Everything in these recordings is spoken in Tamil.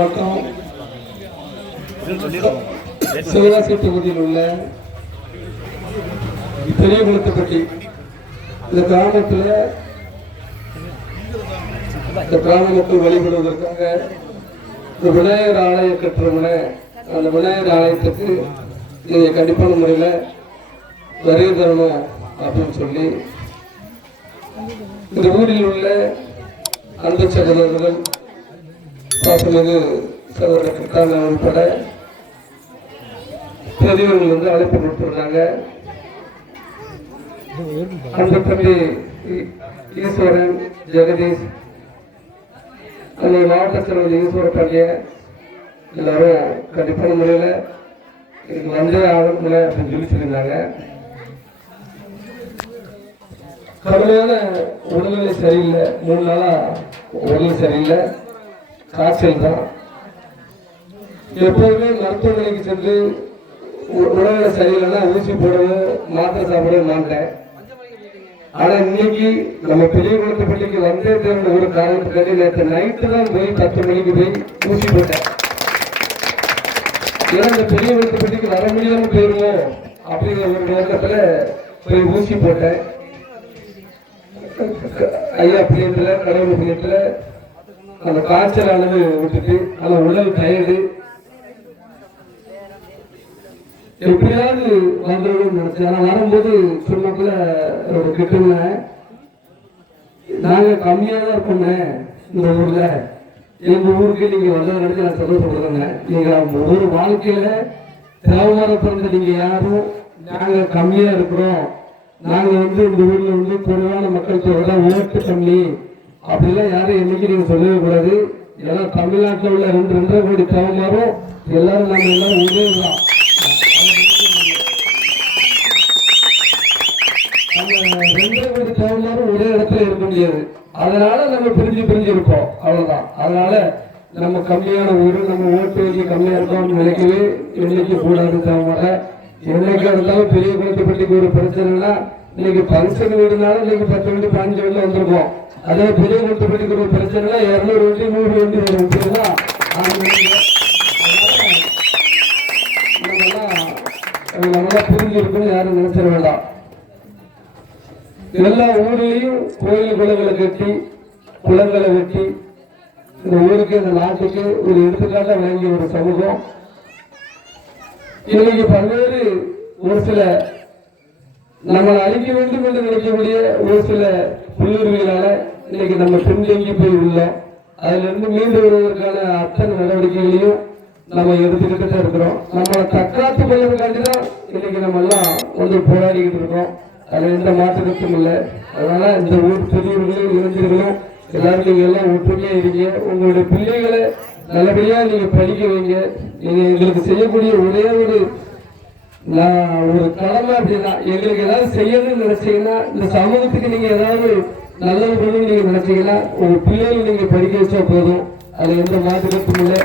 மற்றும் சிவகாசி தொகுதியில் உள்ள பெரியகுளத்துப்பட்டி. இந்த கிராமத்தில் இந்த கிராம மக்கள் வழிபடுவதற்காக இந்த விநாயகர் ஆலயம் கட்டுறவன அந்த விநாயகர் ஆலயத்துக்கு நீங்கள் கண்டிப்பான முறையில் வருகை தரணும் அப்படின்னு சொல்லி இந்த ஊரில் உள்ள அந்த சகோதரர்கள் பாசமிகு சகோதரர் கிருஷ்ணாங்க உட்பட பெரியவர்கள் வந்து அழைப்பு கொடுத்துருந்தாங்க அந்த தம்பி ஈஸ்வரன் ஜெகதீஷ் அந்த மாவட்ட தலைவர் ஈஸ்வர பாண்டியன் எல்லாரும் கண்டிப்பான முறையில் இதுக்கு வந்தே ஆகணும்ல அப்படின்னு சொல்லி சொல்லியிருந்தாங்க. கடுமையான உடல்நிலை சரியில்லை. மூணு நாளாக உடல்நிலை சரியில்லை. காய்ச்சல் தான் எப்போதுமே மருத்துவமனைக்கு சென்று உ- உடல்நிலை சரியில்லைன்னா ஊசி போடவும் மாத்திரை சாப்பிட மாட்டேன் ஆனா இன்னைக்கு நம்ம பெரிய குளத்துப்பள்ளிக்கு வந்தே தேர்ந்த ஒரு காரணத்துக்காக நேற்று நைட்டு தான் போய் பத்து மணிக்கு போய் ஊசி போட்டேன். ஏன்னா இந்த பெரிய குளத்துப்பள்ளிக்கு வர முடியாம போயிருவோம் அப்படிங்கிற ஒரு நோக்கத்துல போய் ஊசி போட்டேன். ஐயா பிள்ளையத்துல கடவுள் பிள்ளையத்துல அந்த காய்ச்சல் அளவு விட்டுட்டு அதில் உடல் டயர்டு எப்படியாவது வந்துடும் நினைச்சேன். ஆனா வரும்போது சொன்னப்பல ஒரு கிட்டுங்க நாங்க கம்மியா தான் இருக்கோங்க இந்த ஊர்ல. எங்க ஊருக்கு நீங்க வந்ததை நினைச்சு நான் சந்தோஷப்படுறேங்க. நீங்க ஒரு வாழ்க்கையில தேவமான பிறந்த நீங்க யாரும் நாங்க கம்மியா இருக்கிறோம். நாங்க வந்து இந்த ஊர்ல வந்து குறைவான மக்கள் தொகை தான் ஓட்டு பண்ணி அப்படிலாம் யாரும் என்னைக்கு நீங்க சொல்லவே கூடாது. ஏன்னா தமிழ்நாட்டில் உள்ள ரெண்டு ரெண்டரை கோடி தேவமாரும் எல்லாரும் நம்ம எல்லாம் ஒரே தான் நம்ம ரெண்டே கோடி தேவமாரும் ஒரே இடத்துல இருக்க முடியாது. அதனால நம்ம பிரிஞ்சு பிரிஞ்சு இருப்போம். அவ்வளவுதான். அதனால நம்ம கம்மியான ஊரு நம்ம ஓட்டு வங்கி கம்மியா இருக்கோம் நினைக்கவே என்னைக்கு கூடாது தேவைமாட என்னைக்கு இருந்தாலும் பெரிய குளத்துப்பட்டிக்கு ஒரு பிரச்சனைனா இன்னைக்கு பங்கன் வீடுனாலும் இன்னைக்கு பத்து வண்டி பதினஞ்சு வண்டி வந்திருக்கோம். அதே பெரிய படிக்கிற ஒரு பிரச்சனைனா இருநூறு வண்டி நூறு வண்டி வரும் இப்படிதான் ஆரம்பிங்க. அதனால நம்மளாம் யாரும் நினைச்சிட வேண்டாம். எல்லா ஊர்லயும் கோயில் குளங்களை கட்டி குளங்களை வெட்டி இந்த ஊருக்கு இந்த நாட்டுக்கு ஒரு எடுத்துக்காட்ட விளங்கிய ஒரு சமூகம். இன்னைக்கு பல்வேறு ஒரு சில நம்மளை அழிக்க வேண்டும் என்று நினைக்கக்கூடிய ஒரு சில புல்லுரிமைகளால இன்னைக்கு நம்ம பின்தங்கி போய் உள்ளோம் அதுல இருந்து மீண்டு வருவதற்கான அத்தனை நடவடிக்கைகளையும் நம்ம எடுத்துக்கிட்டு தான் இருக்கிறோம். நம்மளை தற்காத்து கொள்வதற்காண்டி தான் இன்னைக்கு நம்ம எல்லாம் வந்து போராடிக்கிட்டு இருக்கோம். அதுல எந்த மாற்றத்தும் இல்லை. அதனால இந்த ஊர் பெரியவர்களும் இளைஞர்களும் எல்லாரும் நீங்க எல்லாம் ஒற்றுமையா இருக்கீங்க உங்களுடைய பிள்ளைகளை நல்லபடியா நீங்க படிக்க வைங்க. நீங்க எங்களுக்கு செய்யக்கூடிய ஒரே ஒரு நான் ஒரு கடமை அப்படின்னா எங்களுக்கு ஏதாவது செய்யணும்னு நினைச்சீங்கன்னா இந்த சமூகத்துக்கு நீங்க ஏதாவது நல்லது பண்ணணும்னு நீங்க நினைச்சீங்கன்னா உங்க பிள்ளைகளை நீங்க படிக்க வச்சா போதும். அது எந்த மாற்றத்தும் இல்லை.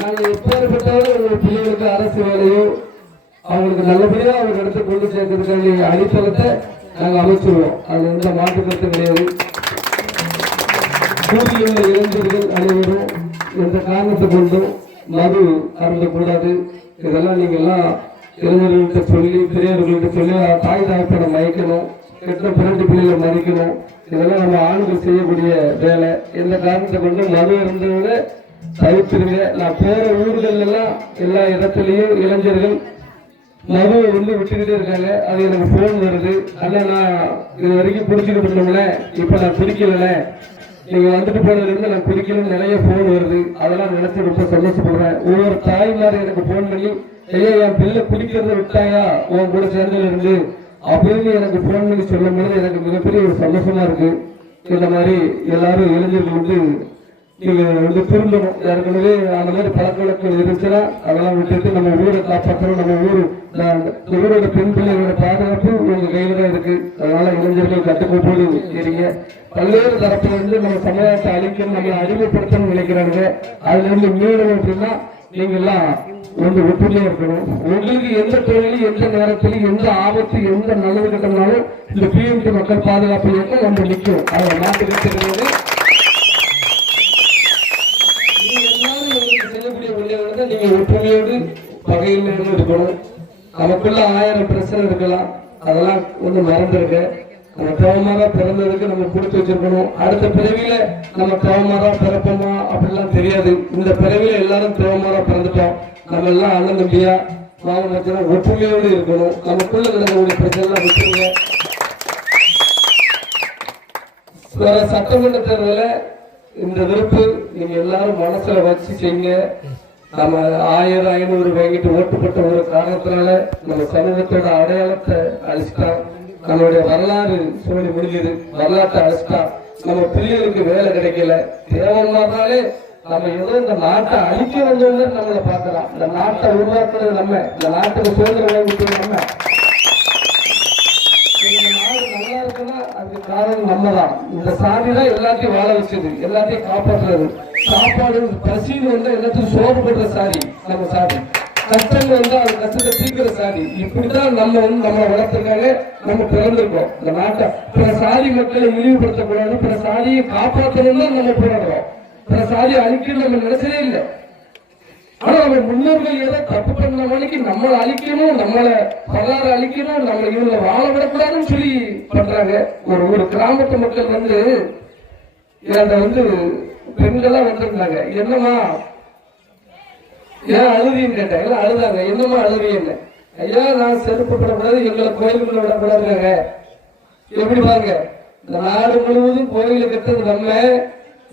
உங்க எப்பேற்பட்டாலும் பிள்ளைகளுக்கு அரசு வேலையோ அவங்களுக்கு நல்லபடியா அவங்க இடத்த கொண்டு சேர்க்கறதுக்கான அடித்தளத்தை நாங்க அமைச்சிருவோம். அது எந்த மாற்றுக்கருத்தும் கிடையாது. கூடியில் இளைஞர்கள் அனைவரும் எந்த காரணத்தை கொண்டும் மது அருந்தக்கூடாது இதெல்லாம் நீங்கள்லாம் இளைஞர்கள்ட்ட சொல்லி பெரியவர்கள்ட்ட சொல்லி தாய் தாய்ப்படம் மயக்கணும் கெட்ட பிறண்டு பிள்ளைகளை மதிக்கணும். இதெல்லாம் நம்ம ஆண்கள் செய்யக்கூடிய வேலை. எந்த காரணத்தை கொண்டு? மது இருந்ததை தவிர்த்துருங்க நான் போகிற ஊர்கள் எல்லாம் எல்லா இடத்துலையும் இளைஞர்கள் மதுவை வந்து விட்டுக்கிட்டே இருக்காங்க. அது எனக்கு ஃபோன் வருது. அண்ணா நான் இது வரைக்கும் பிடிச்சிக்கிட்டு இருந்தோம்ல. இப்போ நான் குடிக்கல நீங்கள் வந்துட்டு போனதுலேருந்து நான் குடிக்கணும்னு நிறைய ஃபோன் வருது. அதெல்லாம் நினச்சி ரொம்ப சந்தோஷப்படுறேன். ஒவ்வொரு தாய்மார் எனக்கு ஃபோன் பண்ணி ஐயா என் பிள்ளை குடிக்கிறத விட்டாயா? உன் கூட சேர்ந்ததுலேருந்து? அப்படின்னு எனக்கு ஃபோன் பண்ணி சொல்லும் பொழுது எனக்கு மிகப்பெரிய ஒரு சந்தோஷமா இருக்கு. இந்த மாதிரி எல்லாரும் இளைஞர்கள் வந்து நீங்க வந்து திரும்பணும் ஏற்கனவே அந்த மாதிரி பழக்க இருந்துச்சுன்னா அதெல்லாம் விட்டுட்டு நம்ம ஊரை காப்பாற்றணும் நம்ம ஊர் இந்த ஊரோட பெண் பிள்ளைகளோட பாதுகாப்பு உங்க கையில தான் இருக்கு. அதனால இளைஞர்கள் கட்டுக்கோப்போடு சரிங்க பல்வேறு தரப்புல இருந்து நம்ம சமுதாயத்தை அழிக்கணும் நம்மளை அடிமைப்படுத்தணும்னு நினைக்கிறாங்க அதுல இருந்து மீறணும் அப்படின்னா நீங்க எல்லாம் வந்து ஒற்றுமையா இருக்கணும். உங்களுக்கு எந்த தொழிலும் எந்த நேரத்திலும் எந்த ஆபத்து எந்த நல்லது கட்டணாலும் இந்த பிஎம்டி மக்கள் பாதுகாப்பு இயக்கம் நம்ம நிற்கும் அதை மாற்றி கிடையாது பகையிலும் இருக்கணும். நமக்குள்ள ஆயிரம் பிரச்சனை இருக்கலாம். அதெல்லாம் ஒண்ணு மறந்துருக்க நம்ம தேவமாரா பிறந்ததுக்கு நம்ம கொடுத்து வச்சிருக்கணும். அடுத்த பிறவியில நம்ம தேவமாரா பிறப்போமா அப்படிலாம் தெரியாது. இந்த பிறவியில எல்லாரும் தேவமாரா பிறந்துட்டோம். நம்ம எல்லாம் அண்ணன் தம்பியா மாமன் மச்சனா ஒற்றுமையோடு இருக்கணும். நமக்குள்ள நடக்கக்கூடிய பிரச்சனை எல்லாம் விட்டுருங்க. வர சட்டமன்ற தேர்தல இந்த விருப்பு நீங்க எல்லாரும் மனசுல வச்சு செய்யுங்க. நம்ம ஆயிரம் ஐநூறு வாங்கிட்டு ஓட்டுப்பட்ட ஒரு காரணத்தினால நம்ம சமூகத்தோட அடையாளத்தை அழிச்சிட்டான் நம்மளுடைய வரலாறு சோழி முடிஞ்சது. வரலாற்றை அழிச்சிட்டான் நம்ம பிள்ளைகளுக்கு வேலை கிடைக்கல. தேவன்னாலே நம்ம ஏதோ இந்த நாட்டை அழிக்க வந்தோம்னு நம்மளை பார்க்கலாம். இந்த நாட்டை உருவாக்குறது நம்ம. இந்த நாட்டுக்கு சுதந்திரம் வாங்கிட்டு நம்ம. நாடு நல்லா இருக்குன்னா அதுக்கு காரணம் நம்ம தான் இந்த சாதி தான் எல்லாத்தையும் வாழ வச்சது. எல்லாத்தையும் காப்பாற்றுறது சாப்பாடு பசின்னு வந்து எல்லாத்தையும் சோறுபடுற சாரி. நம்ம சாரி. கஷ்டங்கள் வந்து அது கஷ்டத்தை தீர்க்கிற சாரி. இப்படிதான் நம்ம வந்து நம்ம வளர்த்துக்காக நம்ம பிறந்திருக்கோம். இந்த நாட்டை. பிற சாதி மக்களை இழிவுபடுத்தக்கூடாது பிற சாதியை காப்பாற்றணும் தான் நம்ம போராடுறோம். பிற சாதியை அழிக்கணும் நம்ம நினைச்சதே இல்லை. ஆனா நம்ம முன்னோர்கள் ஏதோ தப்பு பண்ண மணிக்கு நம்மளை அழிக்கணும் நம்மளை வரலாறு அழிக்கணும் நம்ம இவங்களை வாழ விடக்கூடாதுன்னு சொல்லி பண்றாங்க. ஒரு ஒரு கிராமத்து மக்கள் வந்து அதை வந்து பெண்களா வந்திருந்தாங்க. என்னம்மா? ஏன் அழுதின்னு கேட்டேன். எல்லாம் அழுதாங்க. என்னம்மா அழுவீங்க ஐயா நான் செருப்பு படக்கூடாது எங்களை கோயிலுக்குள்ள விடக்கூடாதுங்க. எப்படி பாருங்க? இந்த நாடு முழுவதும் கோயிலை கட்டுறது நம்ம.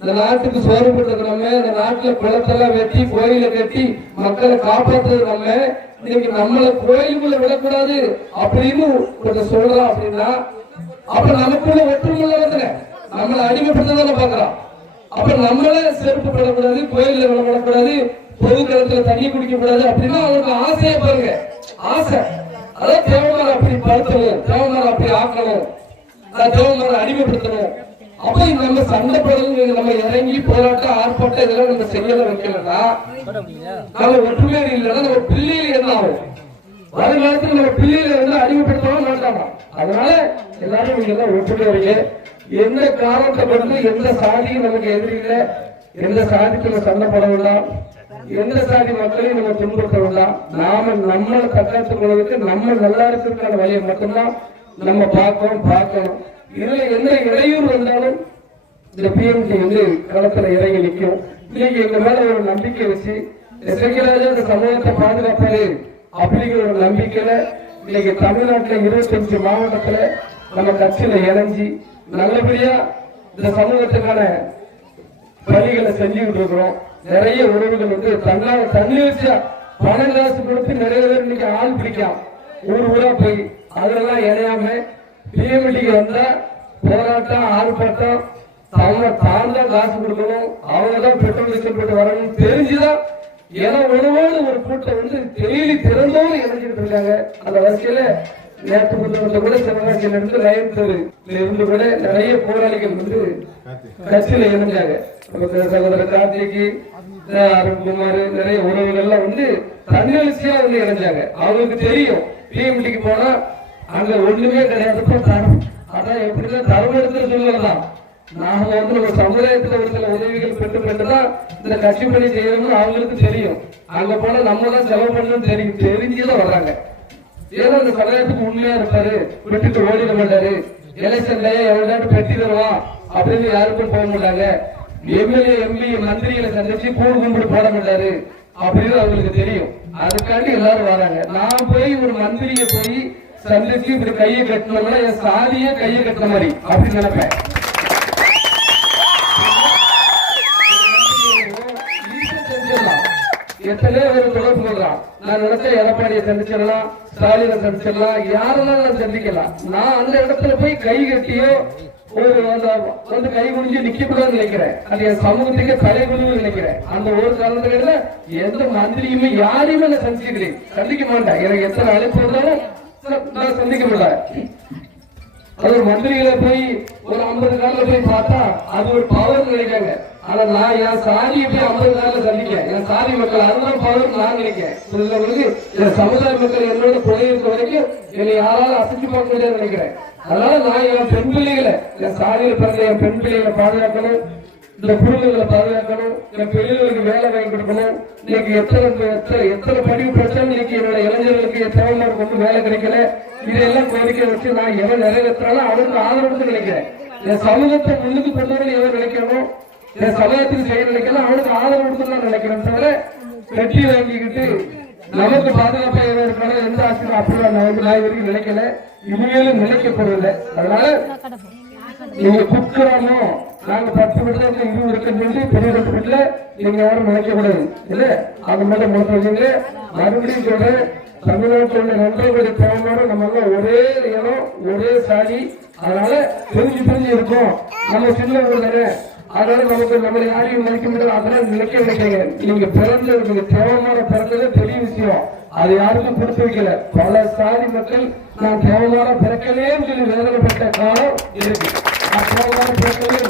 இந்த நாட்டுக்கு சோறு போட்டது நம்ம. இந்த நாட்டுல குளத்தெல்லாம் வெட்டி கோயிலை கட்டி மக்களை காப்பாற்றுறது நம்ம. இன்னைக்கு நம்மள கோயிலுக்குள்ள விடக்கூடாது அப்படின்னு கொஞ்சம் சொல்றோம் அப்படின்னா அப்ப நமக்குள்ள ஒற்றுமை வந்துங்க நம்மளை அடிமைப்படுத்ததான பாக்குறான் அப்ப நம்மளே செருப்பு விடக்கூடாது கோயில்ல விடக்கூடாது பொது களத்துல தண்ணி குடிக்கக்கூடாது அப்படின்னா அவருக்கு ஆசையை பாருங்க. ஆசை. அதான் தேவமாரை அப்படி படுத்தணும் தேவமாரை அப்படி ஆக்கணும். தேவமாரை அடிமைப்படுத்தணும். அப்ப நம்ம சண்டை போடணும் நம்ம இறங்கி போராட்டம் ஆர்ப்பாட்டம் இதெல்லாம் நம்ம செய்யல வைக்கலன்னா நம்ம ஒற்றுமையா இல்லைன்னா நம்ம பிள்ளையில என்ன ஆகும்? வருங்காலத்துல நம்ம பிள்ளையில வந்து அடிமைப்படுத்தவும் மாட்டாங்க. அதனால எல்லாரும் நீங்க எல்லாம் ஒற்றுமையா இருக்கு எந்த காரணத்தை பற்றி எந்த சாதியும் நமக்கு எதிரி இல்லை எந்த சாதிக்கு நம்ம சண்டை வேண்டாம் எந்த சாதி மக்களையும் நம்ம துன்புறுத்த வேண்டாம் நாம நம்மளை தற்காத்துக் கொள்வதற்கு நம்ம நல்லா இருக்கிறதுக்கான வழியை மட்டும்தான் நம்ம பார்க்கணும் பார்க்கணும் இதுல எந்த இடையூறு வந்தாலும் இந்த பிஎம்டி வந்து களத்துல இறங்கி நிற்கும். இன்னைக்கு எங்க மேல ஒரு நம்பிக்கை வச்சு செங்கராஜா இந்த சமூகத்தை பாதுகாப்பாரு அப்படிங்கிற ஒரு நம்பிக்கையில இன்னைக்கு தமிழ்நாட்டுல இருபத்தஞ்சு மாவட்டத்துல நம்ம கட்சியில இணைஞ்சு நல்லபடியா இந்த சமூகத்துக்கான பணிகளை செஞ்சுக்கிட்டு இருக்கிறோம் நிறைய உறவுகள் வந்து தன்னால தன்னிச்சையா பணம் காசு கொடுத்து நிறைய பேர் இன்னைக்கு ஆள் பிடிக்காம ஊர் ஊரா போய் அதெல்லாம் இணையாம பிஎம்டிக்கு வந்தா போராட்டம் ஆர்ப்பாட்டம் அவங்க தான் தான் காசு கொடுக்கணும். அவங்க தான் பெட்ரோல் டீசல் போட்டு வரணும் தெரிஞ்சுதான் ஏன்னா உணவோடு ஒரு கூட்டம் வந்து டெய்லி திறந்தோடு இணைஞ்சிட்டு இருக்காங்க. அந்த வரிசையில நேற்று புத்தகத்தை கூட சிவகாசியில இருந்து ரயில் இருந்து கூட நிறைய போராளிகள் வந்து கட்சியில இணைஞ்சாங்க. நமக்கு சகோதரர் கார்த்திக்கு அருண்குமார் நிறைய உறவுகள்லாம் வந்து தன்னெழுச்சியா வந்து இணைஞ்சாங்க. அவங்களுக்கு தெரியும். பிஎம்டிக்கு போனா அங்க ஒண்ணுமே கிடையாது. தரம் அதான் எப்படின்னா தரம் எடுத்து சொல்லலாம் நாம வந்து நம்ம சமுதாயத்துல ஒரு சில உதவிகள் பெற்று பெற்றுதான் இந்த கட்சி பணி செய்யணும்னு அவங்களுக்கு தெரியும். அங்க போனா நம்ம தான் செலவு பண்ணணும் தெரியும். தெரிஞ்சுதான் வர்றாங்க. ஏதோ இந்த சமுதாயத்துக்கு உண்மையா இருப்பாரு விட்டுட்டு ஓடிட மாட்டாரு. எலெக்ஷன்ல எவ்வளவு பெட்டி தருவான் அப்படின்னு யாருக்கும் போக மாட்டாங்க. எம்எல்ஏ எம்பி மந்திரிகளை சந்திச்சு கூடு கும்பிடு போட மாட்டாரு அப்படின்னு அவங்களுக்கு தெரியும். அதுக்காண்டி எல்லாரும் வராங்க. நான் போய் ஒரு மந்திரியை போய் சந்திச்சு இப்படி கையை கட்டினோம்னா என் சாதியே கையை கட்டின மாதிரி. அப்படின்னு நினைப்பேன். எத்தனையோ பேர் தொடர்பு கொள்ளலாம் நான் நினைச்ச எடப்பாடியை சந்திச்சிடலாம் ஸ்டாலினை சந்திச்சிடலாம் யாரெல்லாம் நான் சந்திக்கலாம்? நான் அந்த இடத்துல போய் கை கட்டியோ ஒரு அந்த வந்து கை குடிஞ்சு நிக்க கூடாதுன்னு நினைக்கிறேன். அது என் சமூகத்துக்கு தலை குனிவு நினைக்கிறேன். அந்த ஒரு காலத்துல எந்த மந்திரியுமே யாரையுமே நான் சந்திச்சுக்கிறேன் சந்திக்க மாட்டேன். எனக்கு எத்தனை அழைப்பு இருந்தாலும் நான் சந்திக்க முடியல அது மந்திரியில போய் ஒரு ஐம்பது நாள்ல போய் பார்த்தா அது ஒரு பவர் நினைக்காங்க. ஆனா நான் என் சாதியை போய் ஐம்பது நாள்ல சந்திக்க என் சாதி மக்கள் அதுதான் பவர் நான் நினைக்கிறேன் என் சமுதாய மக்கள் என்னோட துணை இருக்க வரைக்கும் என்னை யாராலும் அசைச்சு பார்க்க முடியாது நினைக்கிறேன். அதனால நான் என் பெண் பிள்ளைகளை என் சாதியில பிறந்த என் பெண் பிள்ளைகளை பாதுகாக்கணும். இந்த குடும்பங்களை பாதுகாக்கணும். என் பெரியவர்களுக்கு வேலை வாங்கி கொடுக்கணும். இன்னைக்கு எத்தனை எத்தனை எத்தனை பிரச்சனை இன்னைக்கு என்னோட இளைஞர்களுக்கு தேவையான நமக்கு வேலை கிடைக்கல. இதெல்லாம் கோரிக்கை வச்சு நான் எவன் நிறைவேற்றாலும் அவருக்கு ஆதரவு நினைக்கிறேன் என் சமூகத்தை முன்னுக்கு கொண்டு வர எவன் நினைக்கணும் என் சமூகத்துக்கு செய்ய நினைக்கலாம் அவனுக்கு ஆதரவு கொடுத்து நினைக்கிறேன் தவிர வெற்றி வாங்கிக்கிட்டு நமக்கு பாதுகாப்பா எதுவும் இருக்கணும் எந்த ஆசிரியர் அப்படிலாம் நான் நான் வரைக்கும் நினைக்கல. இனிமேலும் நினைக்கப்படுவதில்லை அதனால நீங்க குக்கிராமோ நாங்க பத்து விட்டு இருபது இருக்குன்னு சொல்லி பெரிய வீட்டுல நீங்க யாரும் நினைக்க கூடாது இல்ல? அது மாதிரி மொத்தம் மறுபடியும் சொல்றேன். தமிழ்நாட்டில் உள்ள ரெண்டரை கோடி தேவையான நம்ம எல்லாம் ஒரே இனம் ஒரே சாதி. அதனால பிரிஞ்சு பிரிஞ்சு இருக்கும். நம்ம சின்ன ஊர் அதனால நமக்கு நம்மளை யாரையும் நினைக்க முடியாது. அதெல்லாம் நினைக்க நினைக்கிறீங்க நீங்க பிறந்த நீங்க தேவமான பிறந்ததே பெரிய விஷயம். அது யாருக்கும் கொடுத்து வைக்கல. பல சாதி மக்கள் நான் தேவமான பிறக்கலேன்னு சொல்லி வேதனைப்பட்ட காலம் இருக்கு. தேவமான பிறக்கலே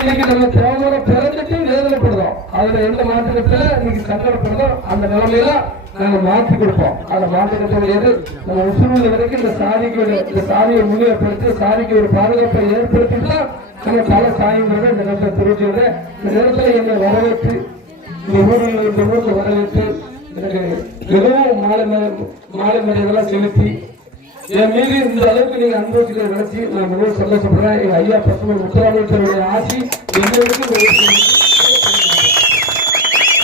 இன்னைக்கு நம்ம தேவமான பிறந்துட்டு வேதனைப்படுறோம். அதுல எந்த மாற்றத்துல இன்னைக்கு சங்கடப்படுறோம். அந்த நிலைமையில நாங்க மாற்றி கொடுப்போம். அதை மாற்றி கொடுக்க நம்ம வரைக்கும் இந்த சாதிக்கு இந்த சாதியை முன்னிலைப்படுத்தி சாதிக்கு ஒரு பாதுகாப்பை ஏற்படுத்திட்டு நம்ம பல சாயங்கிறத இந்த நேரத்தில் தெரிவிச்சுக்கிறேன் இந்த நேரத்தில் என்னை வரவேற்று இந்த ஊரில் இந்த ஊருக்கு வரவேற்று எனக்கு மிகவும் மாலை ம- மாலை மரியாதைலாம் செலுத்தி என் மீது இந்த அளவுக்கு நீங்க அனுபவிச்சுக்கிற நினைச்சு நான் மிகவும் சந்தோஷப்படுறேன். எங்க ஐயா பசுமை முத்துராமலிங்கருடைய ஆட்சி எங்களுக்கு ஒரு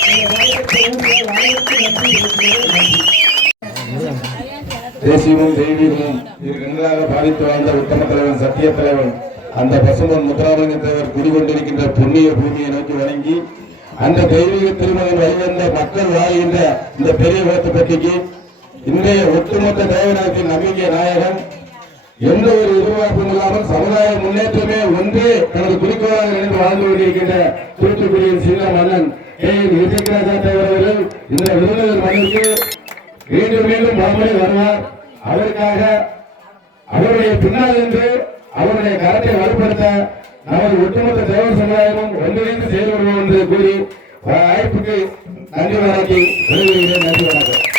எங்க வாழ்க்கை ஊரில் அனைவருக்கும் நன்றி தெரிவிக்கிறேன். நன்றி தேசியமும் தெய்வீகமும் இது கண்களாக பாதித்து வாழ்ந்த உத்தம தலைவன் சத்திய தலைவன் அந்த பசுமன் முத்துராமலிங்க தலைவர் குடிகொண்டிருக்கின்ற புண்ணிய பூமியை நோக்கி வணங்கி அந்த தெய்வீக திருமணம் வழிவந்த மக்கள் வாழ்கின்ற இந்த பெரிய பற்றிக்கு இன்றைய ஒட்டுமொத்த தேவநாயகத்தின் நம்பிக்கை நாயகன் எந்த ஒரு எதிர்பார்ப்பும் இல்லாமல் சமுதாய முன்னேற்றமே ஒன்றே தனது குறிக்கோளாக நினைந்து வாழ்ந்து கொண்டிருக்கின்ற தூத்துக்குடியின் சின்ன மன்னன் கே என் விஜயராஜா அவர்கள் இந்த விருதுநகர் மண்ணிற்கு மீண்டும் மீண்டும் மறுமுறை வருவார். அவருக்காக அவருடைய பின்னால் இருந்து அவருடைய கரத்தை வலுப்படுத்த நமது ஒட்டுமொத்த தேவர் சமுதாயமும் ஒன்றிணைந்து செயல்படுவோம் என்று கூறி வாய்ப்புக்கு நன்றி வணங்கி நன்றி வணக்கம்.